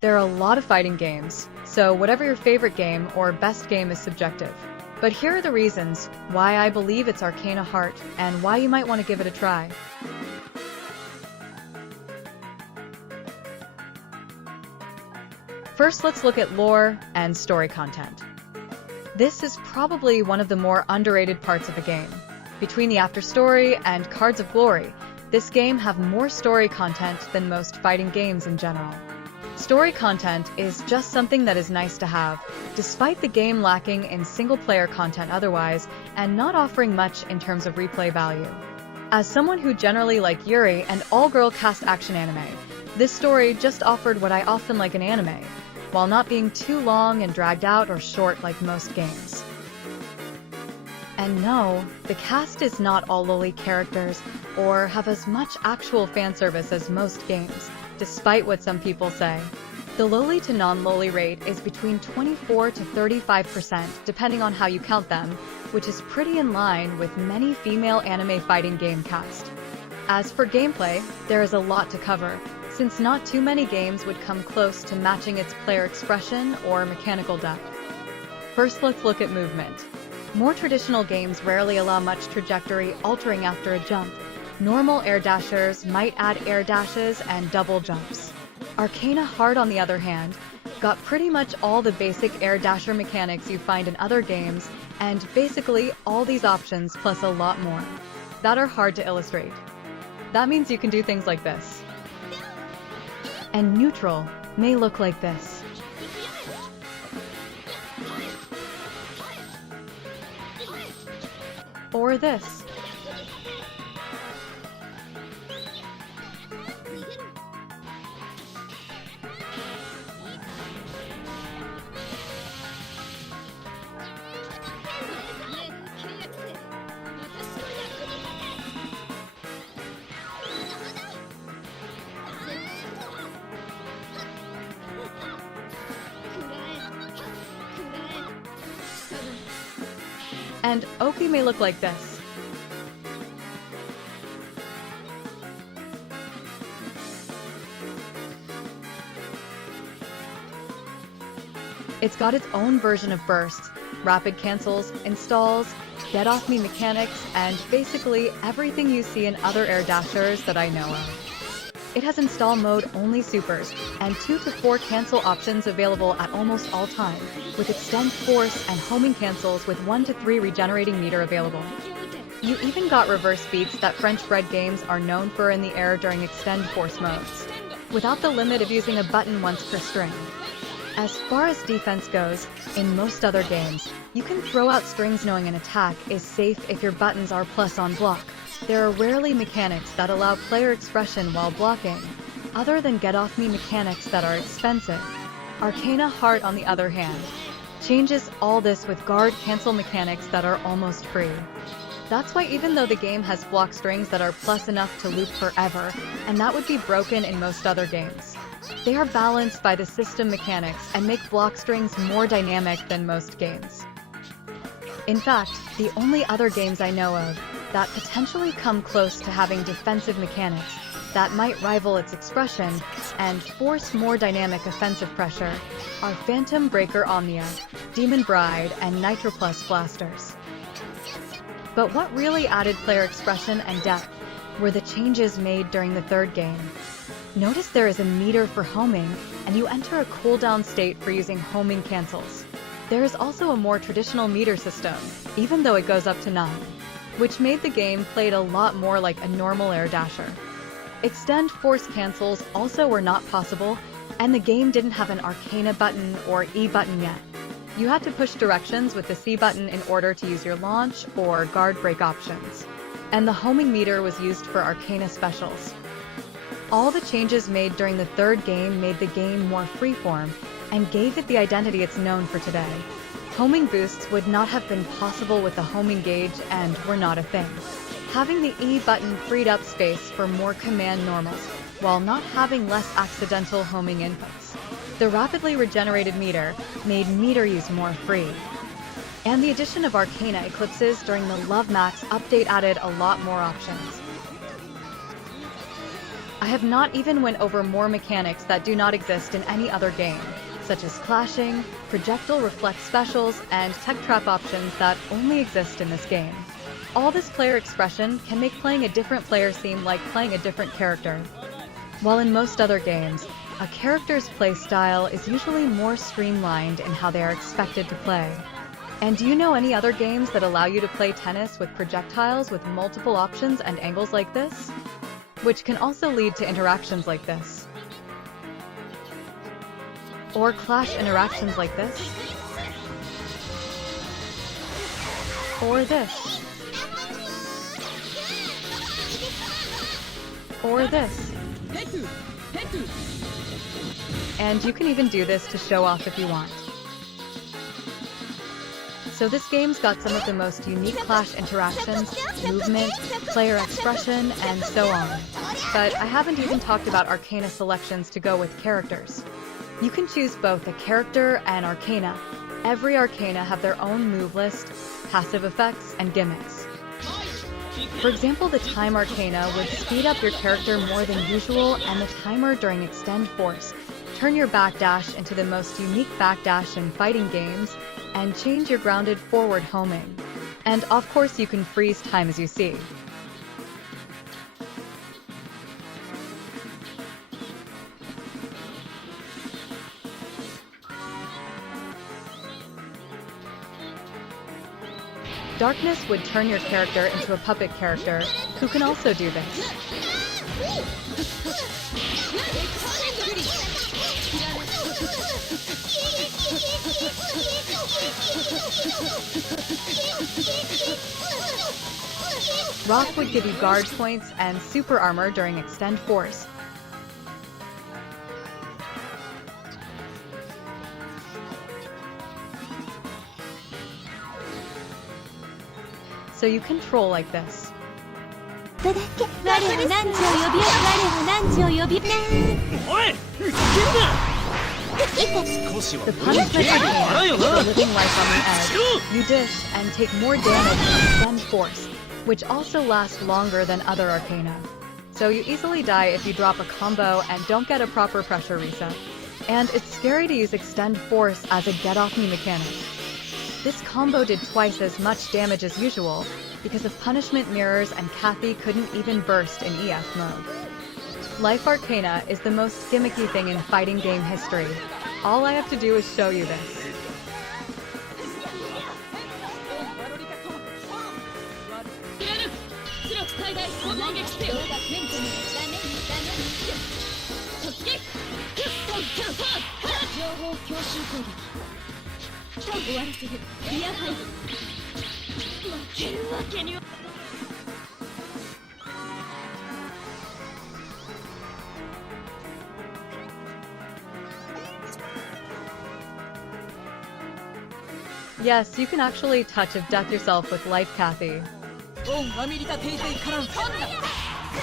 There are a lot of fighting games, so whatever your favorite game or best game is subjective. But here are the reasons why I believe it's Arcana Heart and why you might want to give it a try. First, let's look at lore and story content. This is probably one of the more underrated parts of the game. Between the after story and Cards of Glory, this game have more story content than most fighting games in general. Story content is just something that is nice to have, despite the game lacking in single-player content otherwise and not offering much in terms of replay value. As someone who generally like Yuri and all-girl cast action anime, this story just offered what I often like in anime, while not being too long and dragged out or short like most games. And no, the cast is not all loli characters or have as much actual fan service as most games, despite what some people say. The loli to non-loli rate is between 24 to 35% depending on how you count them, which is pretty in line with many female anime fighting game cast. As for gameplay, there is a lot to cover, since not too many games would come close to matching its player expression or mechanical depth. First, let's look at movement. More traditional games rarely allow much trajectory altering after a jump. Normal air dashers might add air dashes and double jumps. Arcana Heart, on the other hand, got pretty much all the basic air dasher mechanics you find in other games, and basically all these options plus a lot more that are hard to illustrate. That means you can do things like this. And neutral may look like this. Or this. And Oki may look like this. It's got its own version of bursts, rapid cancels, installs, get off me mechanics, and basically everything you see in other air dashers that I know of. It has install mode only supers, and 2 to 4 cancel options available at almost all time, with extend force and homing cancels with 1 to 3 regenerating meter available. You even got reverse beats that French-bred games are known for in the air during extend force modes, without the limit of using a button once per string. As far as defense goes, in most other games, you can throw out strings knowing an attack is safe if your buttons are plus on block. There are rarely mechanics that allow player expression while blocking, other than get-off-me mechanics that are expensive. Arcana Heart, on the other hand, changes all this with guard cancel mechanics that are almost free. That's why even though the game has block strings that are plus enough to loop forever, and that would be broken in most other games, they are balanced by the system mechanics and make block strings more dynamic than most games. In fact, the only other games I know of that potentially come close to having defensive mechanics that might rival its expression and force more dynamic offensive pressure are Phantom Breaker Omnia, Demon Bride, and Nitro Plus blasters. But what really added player expression and depth were the changes made during the third game. Notice there is a meter for homing, and you enter a cooldown state for using homing cancels. There is also a more traditional meter system, even though it goes up to 9. Which made the game played a lot more like a normal air dasher. Extend force cancels also were not possible, and the game didn't have an Arcana button or E button yet. You had to push directions with the C button in order to use your launch or guard break options. And the homing meter was used for Arcana specials. All the changes made during the third game made the game more freeform and gave it the identity it's known for today. Homing boosts would not have been possible with the homing gauge and were not a thing. Having the E button freed up space for more command normals, while not having less accidental homing inputs. The rapidly regenerated meter made meter use more free. And the addition of Arcana eclipses during the Love Max update added a lot more options. I have not even went over more mechanics that do not exist in any other game, such as clashing, projectile reflect specials, and tech trap options that only exist in this game. All this player expression can make playing a different player seem like playing a different character. While in most other games, a character's play style is usually more streamlined in how they are expected to play. And do you know any other games that allow you to play tennis with projectiles with multiple options and angles like this? Which can also lead to interactions like this. Or clash interactions like this. Or this. Or this. And you can even do this to show off if you want. So this game's got some of the most unique clash interactions, movement, player expression, and so on. But I haven't even talked about arcana selections to go with characters. You can choose both a character and arcana. Every arcana have their own move list, passive effects, and gimmicks. For example, the time arcana would speed up your character more than usual, and the timer during extend force turn your backdash into the most unique backdash in fighting games, and change your grounded forward homing. And of course you can freeze time as you see. Darkness would turn your character into a puppet character, who can also do this. Rock would give you guard points and super armor during extend force. So you control like this. The punishment arcana is a living life on the edge. You dish and take more damage in extend force, which also lasts longer than other arcana. So you easily die if you drop a combo and don't get a proper pressure reset. And it's scary to use extend force as a get off me mechanic. This combo did twice as much damage as usual, because of punishment mirrors and Kathy couldn't even burst in EF mode. Life Arcana is the most gimmicky thing in fighting game history. All I have to do is show you this. Yes, you can actually touch of death yourself with Life Kathy.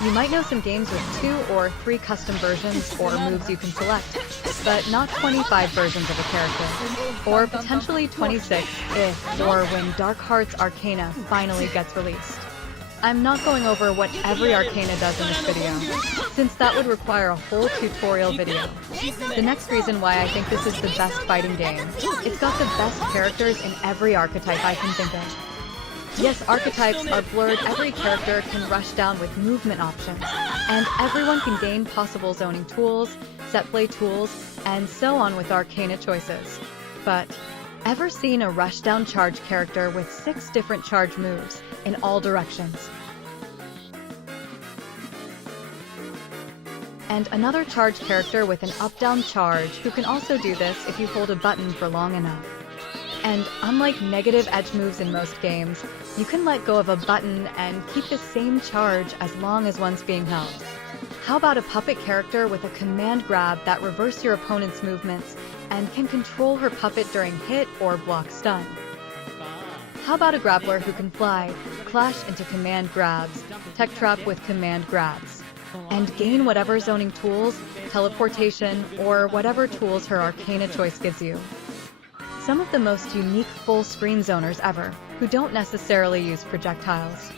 You might know some games with 2 or 3 custom versions or moves you can select, but not 25 versions of a character, or potentially 26 if or when Dark Hearts Arcana finally gets released. I'm not going over what every Arcana does in this video, since that would require a whole tutorial video. The next reason why I think this is the best fighting game, it's got the best characters in every archetype I can think of. Yes, archetypes are blurred, every character can rush down with movement options, and everyone can gain possible zoning tools, set play tools, and so on with Arcana choices. But, ever seen a rushdown charge character with 6 different charge moves in all directions? And another charge character with an up-down charge who can also do this if you hold a button for long enough. And unlike negative edge moves in most games, you can let go of a button and keep the same charge as long as one's being held. How about a puppet character with a command grab that reverses your opponent's movements and can control her puppet during hit or block stun? How about a grappler who can fly, clash into command grabs, tech trap with command grabs, and gain whatever zoning tools, teleportation, or whatever tools her Arcana choice gives you? Some of the most unique full-screen zoners ever, who don't necessarily use projectiles.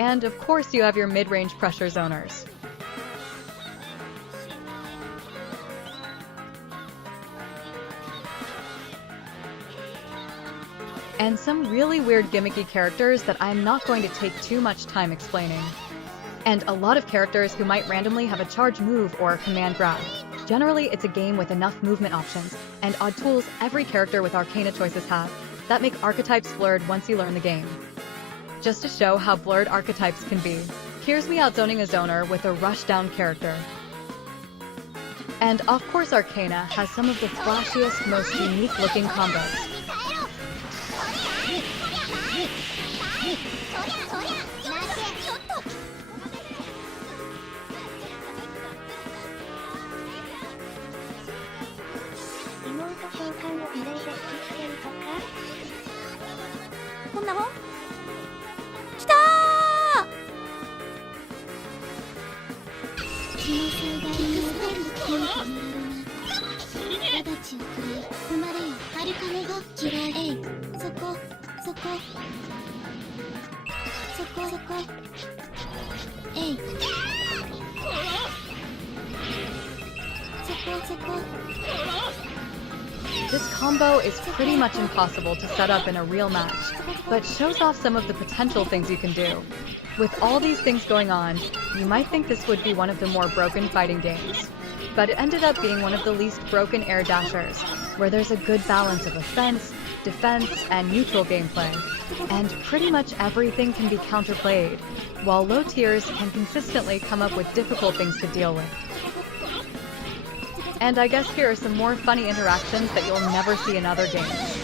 And of course you have your mid-range pressure zoners. And some really weird gimmicky characters that I'm not going to take too much time explaining. And a lot of characters who might randomly have a charge move or a command grab. Generally, it's a game with enough movement options and odd tools every character with arcana choices have that make archetypes blurred once you learn the game. Just to show how blurred archetypes can be, here's me outzoning a zoner with a rushdown character. And of course Arcana has some of the flashiest, most unique looking combos. This combo is pretty much impossible to set up in a real match, but shows off some of the potential things you can do. With all these things going on, you might think this would be one of the more broken fighting games. But it ended up being one of the least broken air dashers, where there's a good balance of offense, defense, and neutral gameplay. And pretty much everything can be counterplayed, while low tiers can consistently come up with difficult things to deal with. And I guess here are some more funny interactions that you'll never see in other games.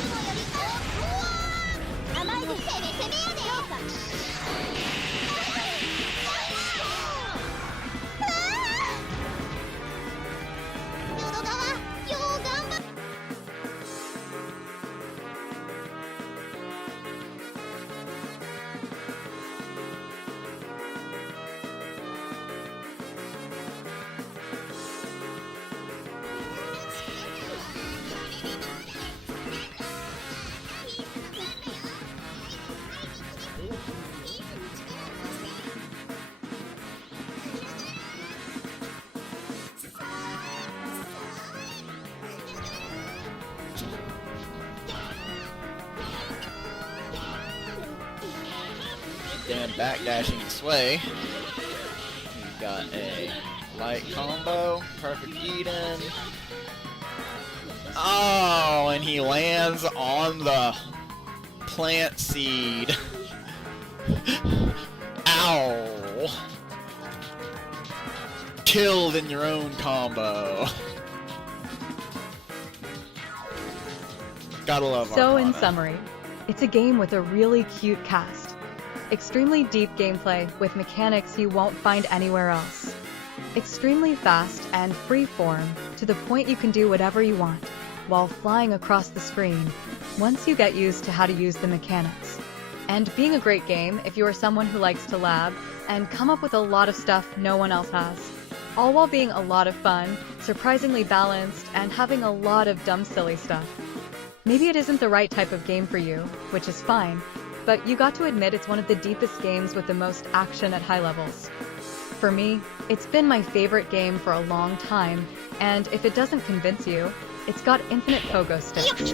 Then backdashing and sway. We've got a light combo, perfect Eden. Oh, and he lands on the plant seed. Ow. Killed in your own combo. Gotta love So Arcana. in summary, it's a game with a really cute cast. Extremely deep gameplay with mechanics you won't find anywhere else. Extremely fast and free-form to the point you can do whatever you want while flying across the screen once you get used to how to use the mechanics. And being a great game if you are someone who likes to lab and come up with a lot of stuff no one else has. All while being a lot of fun, surprisingly balanced, and having a lot of dumb silly stuff. Maybe it isn't the right type of game for you, which is fine, but you got to admit it's one of the deepest games with the most action at high levels. For me, it's been my favorite game for a long time, and if it doesn't convince you, it's got infinite pogo sticks.